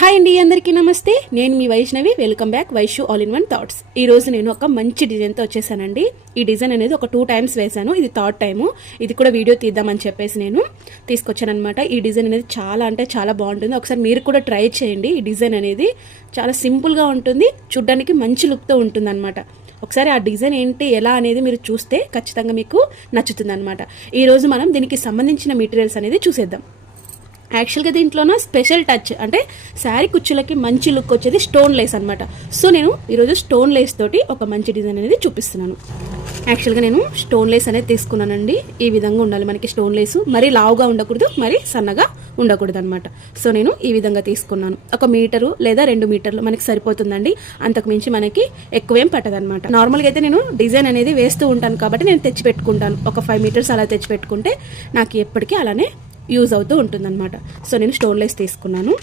Hi అండి, అందరికీ నమస్తే. నేను మీ Vaishnavi. Welcome back Vaishu all in one thoughts. ఈ రోజు నేను ఒక మంచి డిజైన్తో వచ్చేసానండి. ఈ డిజైన్ అనేది ఒక 2 times వేసాను. ఇది 3rd టైము. ఇది కూడా వీడియో తీద్దామని చెప్పేసి నేను తీసుకొచ్చాను అనమాట. ఈ డిజైన్ అనేది చాలా అంటే చాలా బాగుంటుంది. ఒకసారి మీరు కూడా ట్రై చేయండి. ఈ డిజైన్ అనేది చాలా సింపుల్గా ఉంటుంది, చూడ్డానికి మంచి లుక్తో ఉంటుంది అనమాట. ఒకసారి ఆ డిజైన్ ఏంటి ఎలా అనేది మీరు చూస్తే ఖచ్చితంగా మీకు నచ్చుతుంది అనమాట. ఈరోజు మనం దీనికి సంబంధించిన మెటీరియల్స్ అనేది చూసేద్దాం. యాక్చువల్గా దీంట్లోన స్పెషల్ టచ్ అంటే శారీ కుచ్చులకి మంచి లుక్ వచ్చేది స్టోన్ లేస్ అనమాట. సో నేను ఈరోజు స్టోన్ లేస్ తోటి ఒక మంచి డిజైన్ అనేది చూపిస్తున్నాను. యాక్చువల్గా నేను స్టోన్ లేస్ అనేది తీసుకున్నానండి. ఈ విధంగా ఉండాలి మనకి స్టోన్ లేసు. మరీ లావుగా ఉండకూడదు, మరీ సన్నగా ఉండకూడదు అనమాట. సో నేను ఈ విధంగా తీసుకున్నాను. 1 మీటరు లేదా 2 మీటర్లు మనకి సరిపోతుందండి. అంతకు మించి మనకి ఎక్కువేం పట్టదనమాట. నార్మల్గా అయితే నేను డిజైన్ అనేది వేస్తూ ఉంటాను కాబట్టి నేను తెచ్చి పెట్టుకుంటాను. ఒక 5 మీటర్స్ అలా తెచ్చి పెట్టుకుంటే నాకు ఎప్పటికీ అలానే యూజ్ అవుతూ ఉంటుందన్నమాట. సో నేను స్టోన్ లేస్ తీసుకున్నాను.